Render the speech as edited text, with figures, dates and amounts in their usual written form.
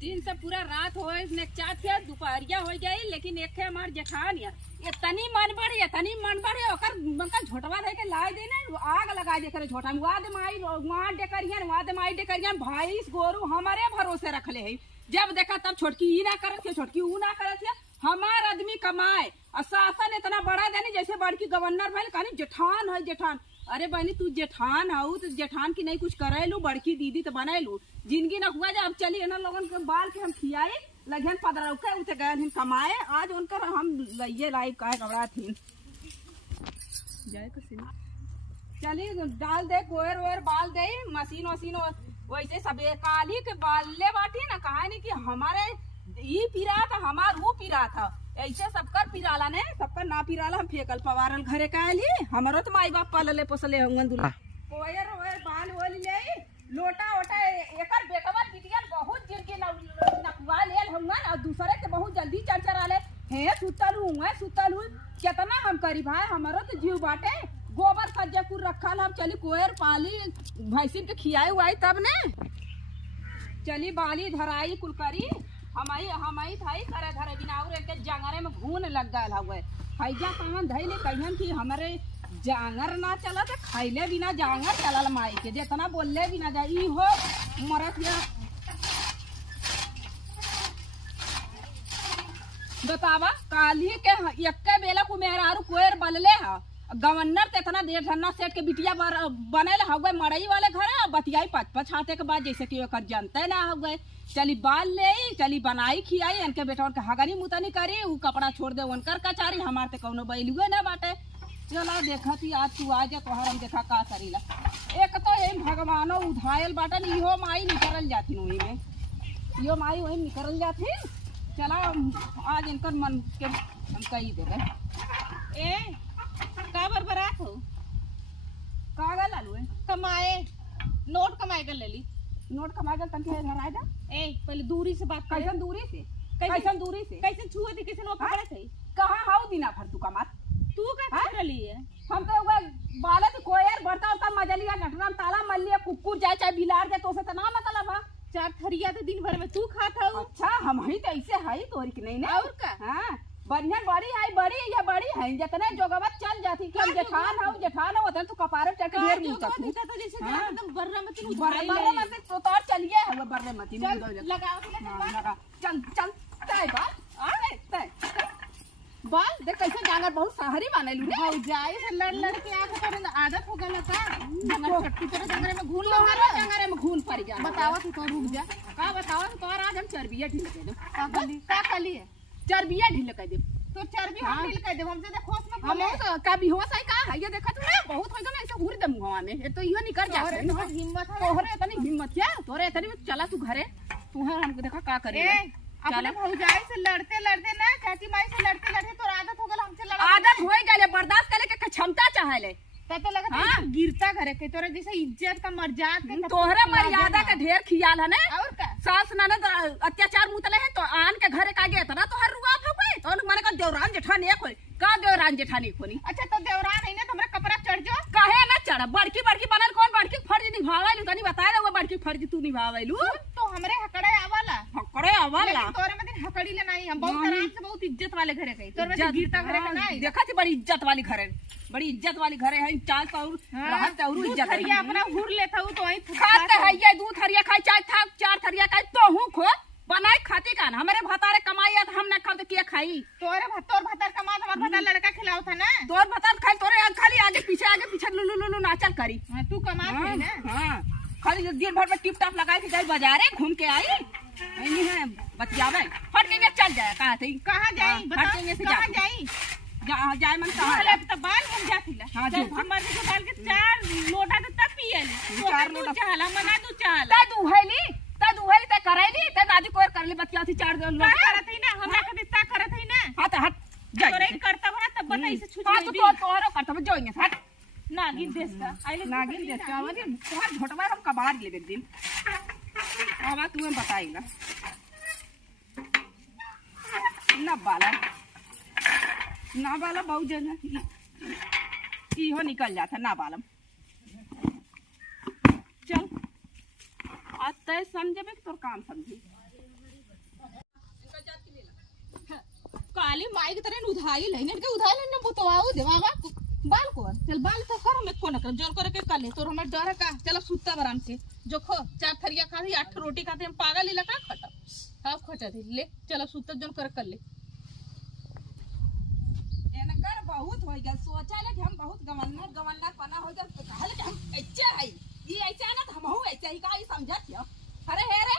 दिन से पूरा रात हो चाट के दोपहरिया हो गई, लेकिन एक हमार जेठान इतनी मन बढ़े ओकर झोटवा दे के लाए देने आग लगा दे करे झोटा में वाद माई डेकरियन भाई गोरू हमारे भरोसे रखले है। जब देखा तब छोटकी ई ना करत है, छोटकी ऊ ना करत है। हमार आदमी कमाए और शासन इतना बड़ा देने जैसे बड़की गवर्नर भइल कहनी जेठान है जेठान। अरे बहनी तू जेठान हऊ तो जेठान की नहीं कुछ करे लू, बड़की दीदी तो बना लू। जिंदगी न हुआ जब चली ना लोगन के बाल के हम खियाई लगन पदरा उठे गए कमाए। आज उनकर हम लइये लाइव का घबरा थी जाए तो चली डाल दे कोयर वोयर बाल दे मशीन वशीन वैसे सब काली के बाल ले बाटी ना कहा नहीं कि हमारे ई पीरा था हमार वो पीरा था ऐसे सबकर पिराला ने सबकर ना पिराला हम फेंकल पवारल घरे का ली हमारो तो माई बाप पालले पोसले होंगन दुला कोयर वोयर बाल वोल ले लोटा ओटा एकर बेटवा बिटिया बहुत जिनके नकवा लेल होंगन और दूसरे के बहुत जल्दी चरचरा ले हे सुतल हूं कितना हम करी भाई हमारो तो जीव बाटे गोबर सज्जापुर रखल हम चली कोयर पाली भैंसी के खियाई हुआई तब ने चली बाली धराई कुलकरी हमाई थाई करे धरे बिनाउर के जंगरे में घून लग गल हवे हैजा कामन धइले कहियन कि हमरे जांगर ना चला तो खैले बिना जांगर चलल माई के जितना बोलले बिना जा ई हो मरत या बतावा काली के एक्के बेला को मेहरारू कोयर बलले हा गवर्नर ते इतना देर धन्ना सेठ के बिटिया बनेल हवे मड़ई वाले घर बतियाई पच हाथे के बाद जैसे कि ओकर जनते ना हो गए चली बाल ले चली बनाई खियाई इनके बेटा के हगनी मुतनी करी उ कपड़ा छोड़ दे उनकर कचारी हमार ते कौनो बैलुए ना बाटे। चलो देखती आज तू आ जा तोहर हम देखा का करीला। एक तो यही भगवानो उधायल बाटन इहो माई निकल जाती वही में इहो माई वही निकल जाती। चला आज इनकर मन के हम कही देवे ए का बरबरात हो कागल आलू है कमाए नोट कमाए कर लेली नोट कमाए कर तंके घर आए जा ए पहले दूरी से बात कैसन दूरी से कैसन छुए थी कैसन वो पकड़े थे कहां हाउ दिना भर तू कमात तू का कर रही है हम तो वो बाला तो कोयर बरता उता मजलिया नटराम ताला मल्लिया कुकुर जाए चाहे बिलार दे तो से तना मतलब हां चार थरिया तो दिन भर में तू खाता हो। अच्छा हम ही तो ऐसे है तोरी की नहीं ना और का हां बढ़िया बड़ी है जितने जोगवत चल जाती कि हम जेठान हो तू कपारे चढ़ के ढेर मुंह तक तो जैसे एकदम बर्रा मत तो तोर चलिए है बर्रे मत लगा चल तय तय बाल देख कैसे जांगर बहुत सहारी बनेलू ने हो जाए से लड़ के आ के आदत हो गला का जंगल छटकी तरह जंगरे में घून पड़ जा बतावा तू तो रुक जा का बतावा तोर आज हम चर्बिया ढील के दे का कली है चर्बिया ढील कर दे तो चर्बी हम ढील कर दे हमसे देखो उसमें हम तो का भी हो सही का है ये देखा तू ना बहुत हो गया ऐसे हुर दे मुंहवा में ये तो इहो निकल जा हिम्मत है तोहरे इतनी हिम्मत क्या तोरे इतनी चला तू घरे तू है हमको देखा का करे अपने भौजाई से लड़ते ना चाची माई से लड़ते तो आदत हो गल हमसे लड़ा आदत हो गले बर्दाश्त करे के क्षमता चाहेले तो लगा हां गिरता घरे के तोरे जैसे इज्जत का मर्यादा के तोहरे मर्यादा का ढेर खियाल है ना और का सास ननद अत्याचार मुतले है तो आन के घरे का गए तना तो हर रुआ भगवे तो माने का देवरान जेठान एक होई का देवरान जेठानी कोनी। अच्छा तो देवरान है ना तो हमरा कपड़ा चढ़ जो काहे ना चढ़ बड़की बनल कौन बड़की फर्ज निभावेलू तनी बता दे वो बड़की फर्ज तू निभावेलू तो हमरे हकड़े आवाला तोरे में दिन हकड़ी ले नहीं हम बहुत आराम से बहुत इज्जत वाले घरे गई तोरे में गिरता घरे का नहीं देखा थी बड़ी इज्जत वाली घरे है चाल तो रहत और इज्जत हरिया अपना हुर लेता हूं तो वही खाते है ये दूध हरिया खाई चाय था चार हरिया खाई तो हूं खो बनाए खाती का हमारे भतारे कमाई तो हम ना खाओ तो क्या खाई तोर भतार कमा हमार भतार लड़का खिलाओ था ना तोर भतार खाई तोरे खाली आगे पीछे लुलु नाचल करी तू कमा ना हां खाली दिन भर में टिप टाप लगाए के जाई बाजारे घूम के आई नहीं है बतियावे फट के चल जाए कहां जाई बताओ कहां जाई जाए मन कहां तो बाल हम जाती हां जो हमर के बाल के चार लोटा तो तब पियली चार लोटा चाला मना दू चाला ता दुहली ते करैली ते दादी कोर करली बतिया थी चार लोटा करत ही ना हमरा के दित्ता करत ही ना हां तो हट तोरे करता बना तब बताई से छुट गई तो तोरो करता जोइए हट नागिन देश का आइले नागिन देश का हमारे तोहर झोटवा हम कबाड़ ले एक दिन अब तू बताएगा ना बाला बहुत जगह इहो निकल जाता ना बालम चल आज तय समझे तोर काम समझी काली माई की तरह उधाई लेने के उधाई लेने बुतवाओ देवावा बाल को चल बाल तो कर मैं को न कर जोन करे के कर ले तोर हमर डर का चलो सुत्ता आराम से जो खो 4 थरिया खाती 8 रोटी खाते हम पागल ही लगा खटा हां खटा दे ले चलो सुत्ता जोन कर ले एनकर बहुत हो गया सोचा ले कि हम बहुत गवन्नर पना हो गया तो कहले कि हम ऐसे है ये ऐसे ना हम हो ऐसे ही का समझत हो अरे हे रे